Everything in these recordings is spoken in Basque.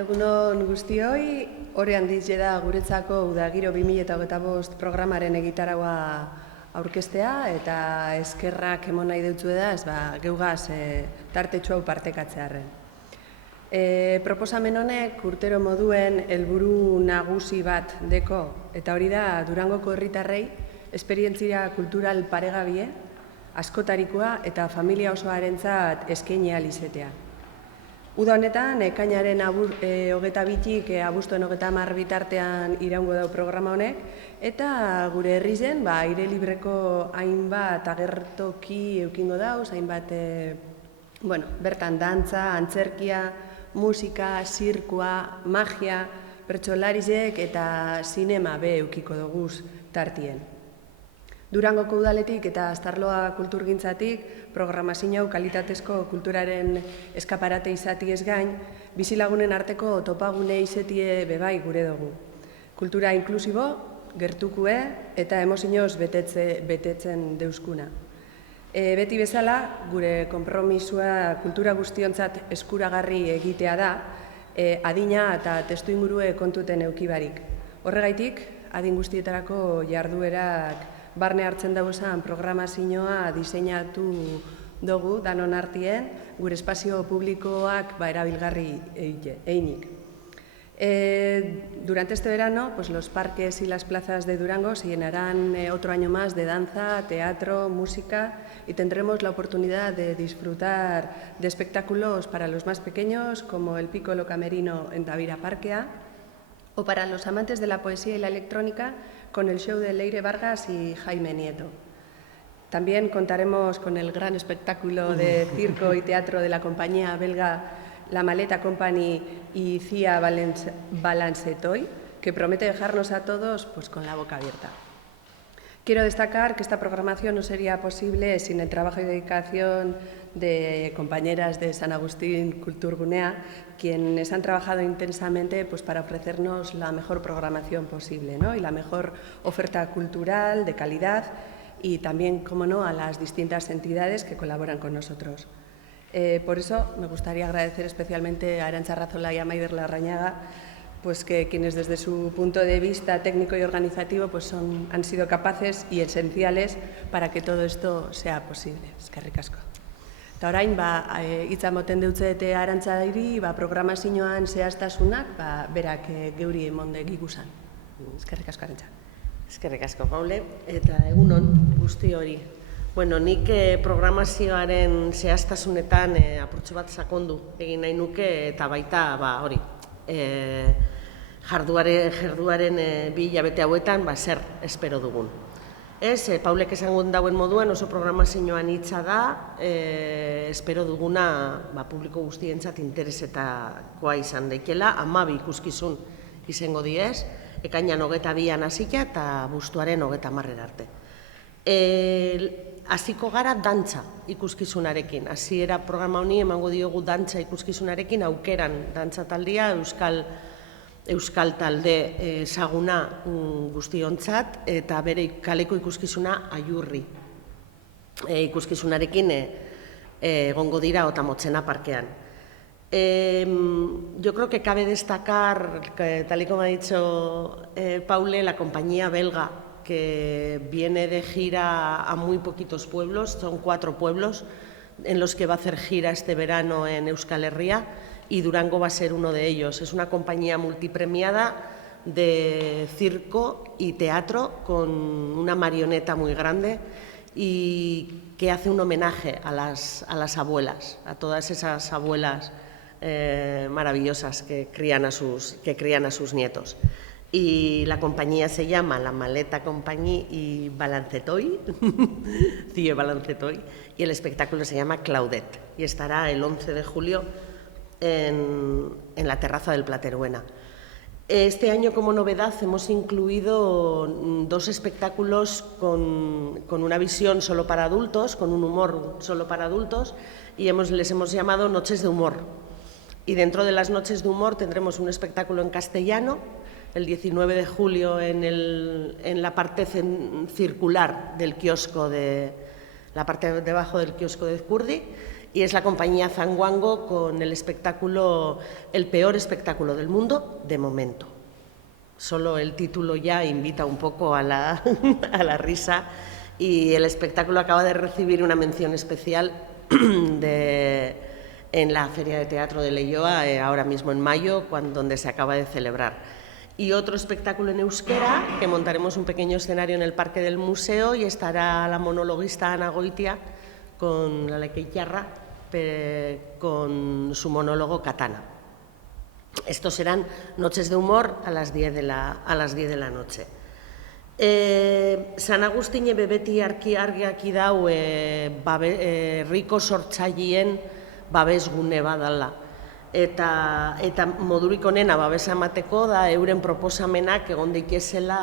Egunon guztioi, hori handiz da guretzako Udagiro 2025 programaren egitaraua aurkeztea eta eskerrak emon nahi dutzu edaz, geugaz tartetxo hau partekatzearren. Proposamen honek urtero moduen helburu nagusi bat deko, eta hori da Durangoko herritarrei esperientzia kultural paregabie, askotarikoa eta familia osoarentzat eskaini ahal izatea. Uda honetan, ekainaren 22-tik abuztuen 30 bitartean iraungo dau programa honek, eta gure herrizen, aire libreko hainbat agertoki eukingo dauz, hainbat bertan dantza, antzerkia, musika, zirkua, magia, pertsolarizek eta zinema be eukiko doguz tartien. Durangoko udaletik eta Astarloa kulturgintzatik programazio kalitatezko kulturaren eskaparate izati ez gain, bizilagunen arteko topagune izetie bebai gure dugu. Kultura inklusibo, gertukue eta emozioz betetzen deuskuna. Beti bezala, gure konpromisua kultura guztiontzat eskuragarri egitea da, adina eta testuingurue kontuten eukibarik. Horregaitik, adin guztietarako jarduerak barne hartzen dauzan programazioa diseinatu dugu danon artien, gure espazio publikoak erabilgarri einik. Durante este verano, los parques y las plazas de Durango se llenarán otro año más de danza, teatro, música y tendremos la oportunidad de disfrutar de espectáculos para los más pequeños como el Piccolo Camerino en Tavira Parkea o para los amantes de la poesía y la electrónica con el show de Leire Vargas y Jaime Nieto. También contaremos con el gran espectáculo de circo y teatro de la compañía belga La Maleta Company y CIA Balancetoy, que promete dejarnos a todos con la boca abierta. Quiero destacar que esta programación no sería posible sin el trabajo y dedicación de compañeras de San Agustín Kulturgunea, quienes han trabajado intensamente para ofrecernos la mejor programación posible, ¿no? Y la mejor oferta cultural de calidad y también, como no, a las distintas entidades que colaboran con nosotros. Por eso me gustaría agradecer especialmente a Arantxa Arrazola y a Maider Larrañaga, que quienes desde su punto de vista técnico y organizativo han sido capaces y esenciales para que todo esto sea posible. Eskerrik asko. Eta orain, hitza moten deutzete Arantxari, programazioan zehaztasunak, berak geuri emonde giguzan. Eskerrik asko, Arantxa. Eskerrik asko, Paule, eta egunon guzti hori. Nik programazioaren zehaztasunetan apurtxo bat sakondu egin nahi nuke eta baita hori. Jarduaren 2 hilabete hauetan zer espero dugun. Paulek esango dauen moduan oso programazioan hitza da, espero duguna publiko guztientzat interesetakoa izan daikela, 12 ikuskizun izango diez, ekainan 22an hasita eta abuztuaren 30 arte. Hasiko gara dantza ikuskizunarekin. Hasiera programa honi emango diogu dantza ikuskizunarekin, aukeran dantza taldia, euskal talde ezaguna guztiontzat, eta bere kaleko ikuskizuna Aiurri. Ikuskizunarekin egongo dira Otamotzena parkean. Yo creo que cabe destacar, tal y como ha dicho Paule, la compañía belga que viene de gira a muy poquitos pueblos, son 4 pueblos en los que va a hacer gira este verano en Euskal Herria y Durango va a ser uno de ellos. Es una compañía multipremiada de circo y teatro con una marioneta muy grande y que hace un homenaje a las abuelas, a todas esas abuelas maravillosas que crían a sus nietos. Y la compañía se llama La Maleta Company y Balancetoy, CIE Balancetoy, y el espectáculo se llama Claudette y estará el 11 de julio en la terraza del Plateruena. Este año, como novedad, hemos incluido 2 espectáculos con una visión solo para adultos, con un humor solo para adultos, y les hemos llamado Noches de Humor. Y dentro de las Noches de Humor tendremos un espectáculo en castellano, el 19 de julio en la parte circular del kiosco la parte de debajo del kiosco de Ezkurdi, y es la compañía Zanguango con el espectáculo El peor espectáculo del mundo, de momento. Solo el título ya invita un poco a la risa, y el espectáculo acaba de recibir una mención especial en la Feria de Teatro de Leioa, ahora mismo en mayo, donde se acaba de celebrar. Y otro espectáculo en euskera, que montaremos un pequeño escenario en el Parque del Museo, y estará la monologuista Ana Goitia con la Lequeitjarra, con su monólogo Katana. Estos serán noches de humor a las 10 de la noche. San Agustine bebeti argiak dau herriko sortzailien babesgune badala. Eta modurik onena babesa emateko da euren proposamenak egon daitezela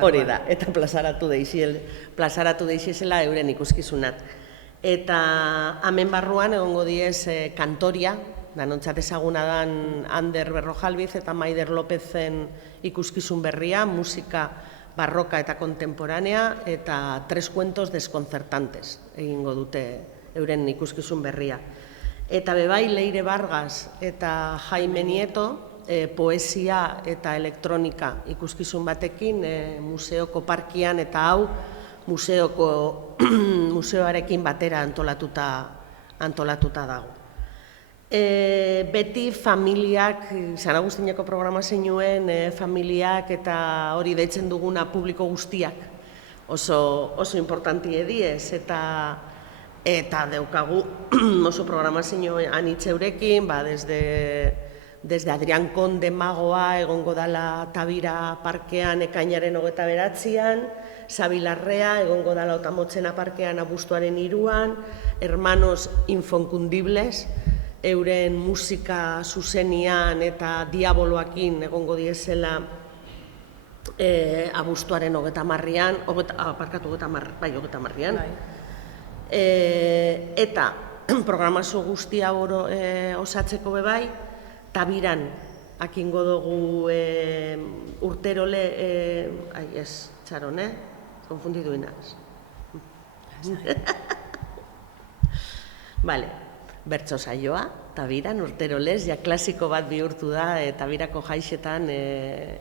hori da, eta plazaratu deixezela euren ikuskizunat. Eta hemen barruan egongo diez kantoria, danontzat ezaguna dan Ander Berrojalbiz eta Maider Lopezen ikuskizun berria, musika barroka eta kontemporanea, eta 3 cuentos desconcertantes egingo dute euren ikuskizun berria. Eta bebai Leire Vargas eta Jaime Nieto poesia eta elektronika ikuskizun batekin museoko parkian, eta hau museoarekin batera antolatuta dago. Beti familiak, San Agustineko programazioen familiak eta hori deitzen duguna publiko guztiak oso importanti ediez, eta daukagu oso programazio anitz eurekin, desde Adrián Conde magoa egongo dala Tabira parkean ekainaren 29an, Sabilarrea egongo dala Otamotzena parkean abuztuaren 3an, Hermanos Infonkundibles, euren musika zuzenian eta diaboloakin egongo diezela abuztuaren 30an, eta programazio guztia osatzeko bebai, Tabiran akingo dugu urterole, konfundidu inaz. Bertso saioa, Tabiran, urterolez, ja klasiko bat bihurtu da, Tabirako jaixetan,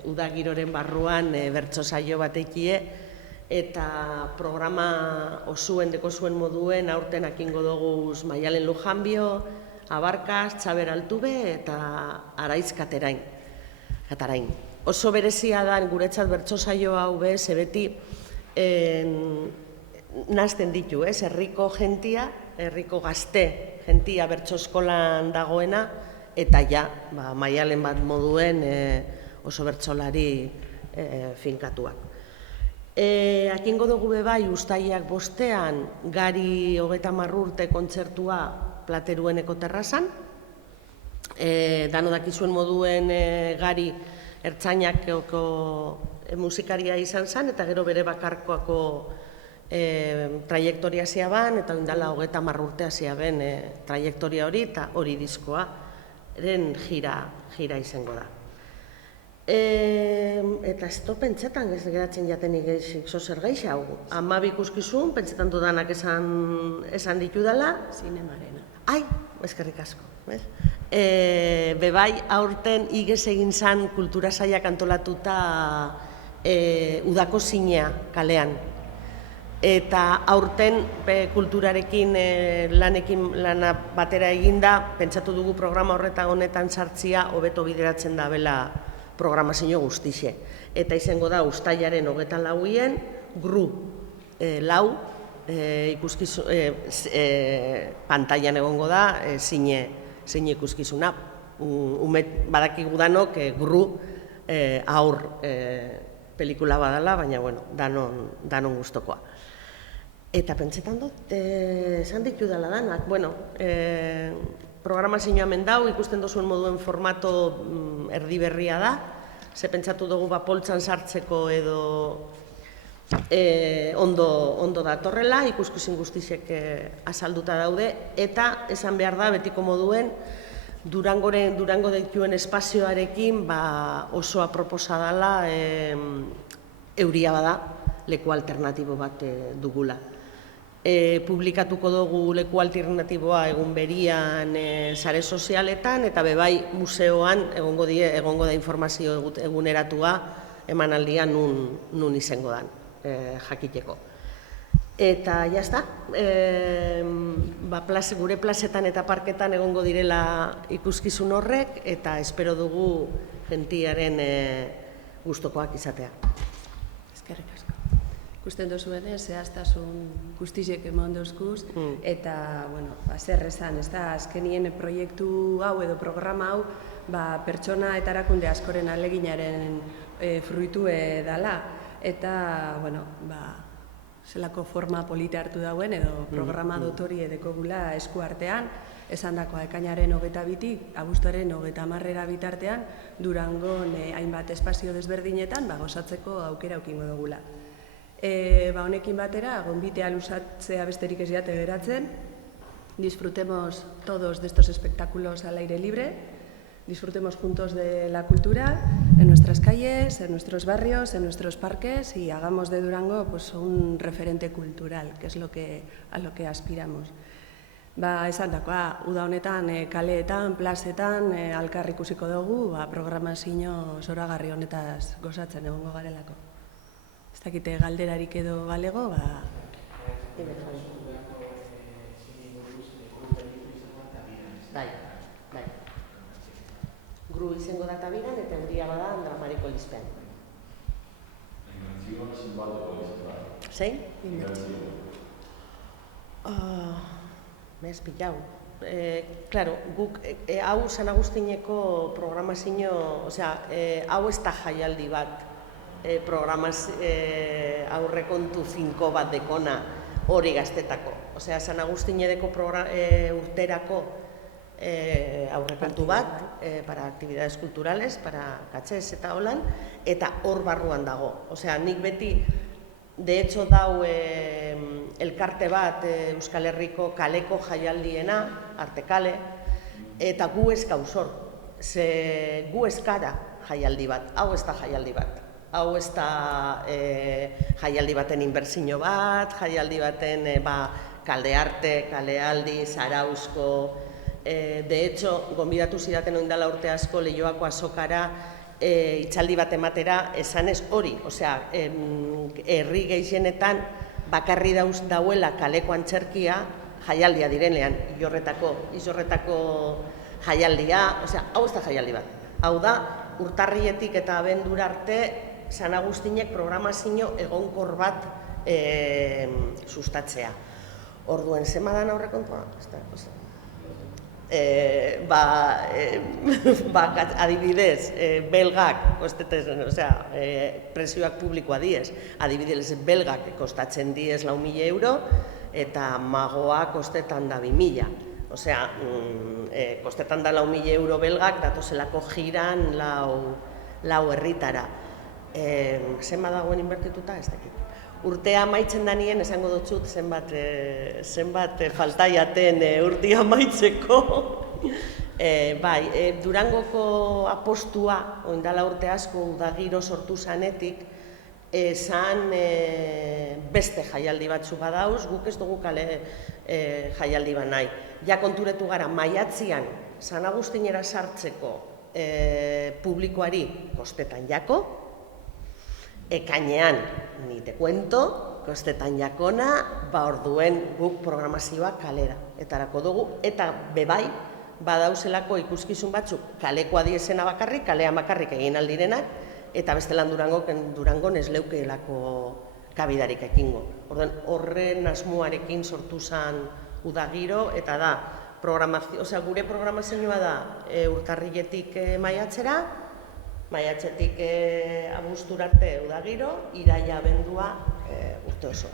udagiroren barruan bertso saio batekie, eta programa osuen deko zuen moduen aurten akingo dugu Maialen Lujanbio, Abarkaz, Txaber Altube eta Araiz Katarain. Oso berezia da guretzat bertso saio hau beti nazten ditu, herriko jentia, herriko gazte jentia bertso eskolan dagoena, eta Maialen bat moduen oso bertsolari finkatuak. Akingo dugu bebai ustailak 5ean Gari 30 urte kontzertua Platerueneko terrazan. Dano dakizuen moduen Gari ertzainak musikaria izan zen, eta gero bere bakarkoako trajektoria ziaban, eta indala 30 urtea ziaben trajektoria hori, eta hori diskoa eren gira izango da. Eta ez pentsetan geratzen jatenik zozer geixa hau. 12 ikuskizun, pentsetan dudanak esan ditu dela. Zinemarena. Eskerrik asko. Bebai, aurten igez egin zan kultura sailak antolatuta udako zinea kalean. Eta aurten kulturarekin lana batera eginda, pentsatu dugu programa honetan sartzia hobeto bideratzen da bela programazio guztixe. Eta izango da ustailaren 24an, GRU 4, pantailan egongo da, zine ikuskizuna. Badakigu danok GRU aur pelikula badala, baina danon gustokoa. Eta pentsetan dut, esan ditu dela danak, programazioa hemen dau, ikusten duzuen moduen formato erdi berria da, ze pentsatu dugu poltsan sartzeko edo ondo datorrela, ikuskizun guztizek azalduta daude, eta esan behar da, betiko moduen, Durango deituen espazioarekin oso aproposa dela euria bada, leku alternatibo bat dugula. Publikatuko dugu leku alternatiboa egun berian sare sozialetan, eta bebai museoan egongo da informazio eguneratua emanaldian nun izango dan jakiteko. Eta jazta, gure plazetan eta parketan egongo direla ikuskizun horrek, eta espero dugu gentiaren gustokoak izatea. Eskerrik asko. Ikusten dozuenez, zehaztasun guztiek eman dozkuz, eta, zer esan, azkenien proiektu hau edo programa hau pertsona eta erakunde askoren aleginaren fruitu dala, eta, zelako forma polita hartu dauen edo programa dotori edekogula esku artean, esan dakoa ekainaren 22-tik, abuztuaren 30 bitartean, Durangon hainbat espazio desberdinetan gozatzeko aukera aukingo dugula. Honekin batera, gonbitea luzatzea besterik ez jate geratzen, disfrutemos todos de estos espectáculos al aire libre, disfrutemos juntos de la cultura en nuestras calles, en nuestros barrios, en nuestros parques y hagamos de Durango un referente cultural, que es a lo que aspiramos. Esan dakoa, uda honetan kaleetan, plazetan, alkar ikusiko dugu, programazio zoragarri honetaz gozatzen egongo garelako. Ez dakite galderarik edo balego, Bai. Gru izango da tabiran eta euria bada Andramariko lizpean. Inmertzioa zinbateko izan. Zein? Me has pillado. Claro, guk hau San Agustineko programazio, hau ez da jaialdi bat, aurrekontu finko bat dekona hori gaztetako. San Agustineko urterako aurrekontu bat, para actividades culturales, para katxez eta holan, eta hor barruan dago. Nik beti, de hecho, dau elkarte bat Euskal Herriko kaleko jaialdiena, Artekale, eta gu ez gauzor, ze gu ez gara jaialdi bat, hau ez da jaialdi bat. Hau ez da jaialdi baten inbertsio bat, jaialdi baten kaldearte, kalealdi, zarauzko. De hecho, gonbidatu zidaten oindala urte asko Leioako azokara itxaldi bat ematera esanez hori. Herri gehienetan bakarri dauela kaleko antzerkia jaialdia direnean, izorretako jaialdia, hau ez da jaialdi bat. Hau da, urtarrietik eta abendura arte San Agustinek programazio egonkor bat sustatzea. Orduen, zemadan aurrekontua? Adibidez, belgak, presioak publikoa diez, adibidez, belgak kostatzen diez 4.000 euro, eta magoa kostetan da 2.000. Kostetan da 4.000 euro belgak, datozelako jiran lau herritara. Zenba dagoen inbertituta, ez dakit. Urtea amaitzen danien, esango dutxut, zenbat faltaiaten urtea amaitzeko. Durangoko apostua, oindala urte asko, udagiro sortu zanetik, esan beste jaialdi batzu badauz, guk ez dugu kale jaialdi bat nahi. Ja konturetu gara, maiatzian, San Agustinera sartzeko publikoari kostetan jako, ekainean, ni te cuento, kostetan jakona, orduen guk programazioa kalera. Etarako dugu, eta bebai, badauzelako ikuskizun batzuk kalekoa diezena bakarrik, kalean bakarrik egin aldirenak, eta bestelan Durangon ez leukeelako kabidarik ekingo. Horren asmoarekin sortu zen udagiro, eta da, gure programazioa da urtarriletik maiatzera, maiatzetik abuztura arte udagiro, iraila abendua urte osoa.